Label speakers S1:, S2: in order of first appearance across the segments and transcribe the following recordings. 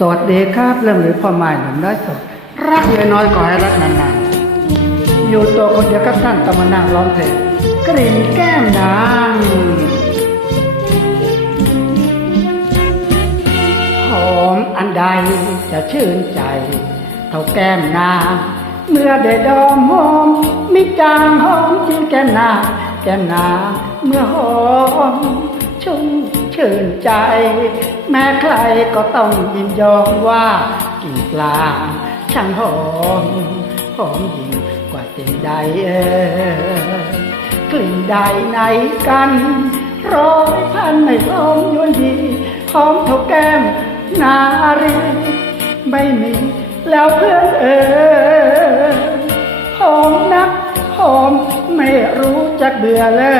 S1: สวัสดีครับเริ่มหรือพ่อใหม่หนุ่มได้สดรักเลยน้อยก่อให้รักนานๆอยู่ตัวคนเดียวกับท่านต้องมานั่งร้องเพลงกริ่นแก้มนางหอมอันใดจะชื่นใจ เท่าแก้มนางเมื่อได้ดอมหอมมิจางหอมจริงแก้มนางแก้มนางเมื่อหอม ชุ่มชื่นใจ แม้ใครก็ต้องยินยอมว่ากลิ่นปลาช่างหอมหอมยิ่งกว่าสิ่งใดเออกลิ่นใดไหนกันร้อยพันไม่หอมยวนดีหอมเท่าแก้มนารีไม่มีแล้วเพื่อนเออหอมนักหอมไม่รู้จักเบื่อเลย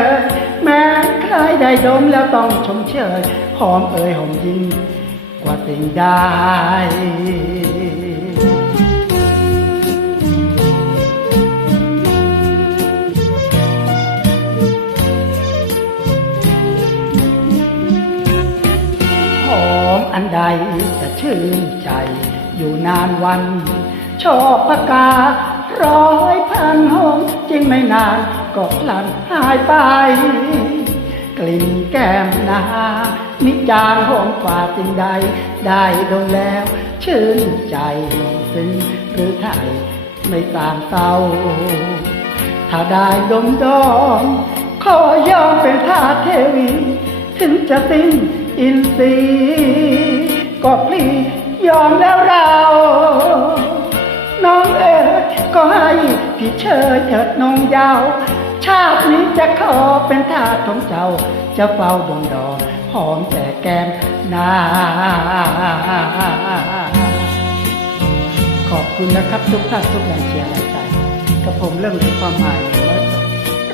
S1: แม้ ใครได้ดมแล้วต้องชมเชยหอมเอ่ยหอมยิ่งกว่าสิ่งใดหอมอันใดจะชื่นใจอยู่นานวันชอบปากการ้อยพันหอมจริงไม่นานก็พลันหายไป กลิ่นแก้มนานิจางหอมกว่าสิ่งใด ได้ดมแล้ว ชื่นใจซึ้งหรือไทยไม่ตางเศร้า ถ้าได้ดมดอมขอยอมเป็นทาเทวี ถึงจะสิ้นอินทรีย์ก็พลียอมแล้วเรา น้องเอ๋ยก็ให้พี่เชยเถิดนงยาว ชาตินี้จะ เป็นทาสของเจ้า จะเฝ้าดวงดอกหอมแต่แก้มนาขอบคุณนะครับทุกท่านทุกแรงเชียร์แรงใจกับผมเรื่องถึงความหมายของว่า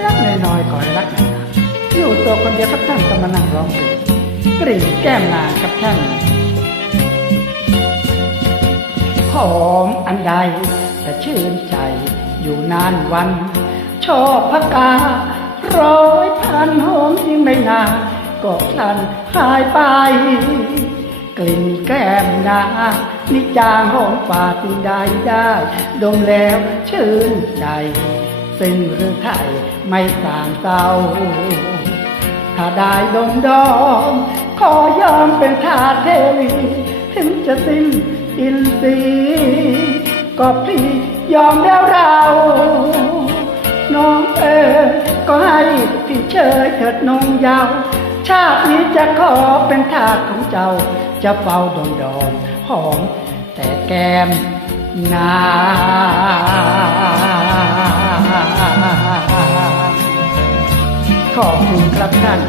S1: รักน้อยๆขอให้รักนานๆอยู่ตัวคนเดียวกับท่านก็มานั่งร้องเพลงกริ่งแก้มนางกับท่านหอมอันใดจะชื่นใจอยู่นานวัน ชอบพกา ร้อยพันหอมยิ่งไม่นานก็พลันหายไป กลิ่นแก้มนานิจางหอมฝ่าสิ่งใดได้ ดมแล้วชื่นใจซึ่งหรือไทยไม่ต่างเศร้า ถ้าได้ดมดอม ขอยอมเป็นทาสเทวีถึงจะสิ้นอินทรีย์ก็พี่ยอมแล้วเรา น้องเอ๋ก็ให้พี่เชยเถิดนงยาว ชาตินี้จะขอเป็นทาสของเจ้า จะเฝ้าดองดอนหอมแต่แก้มนาขอบคุณครับท่าน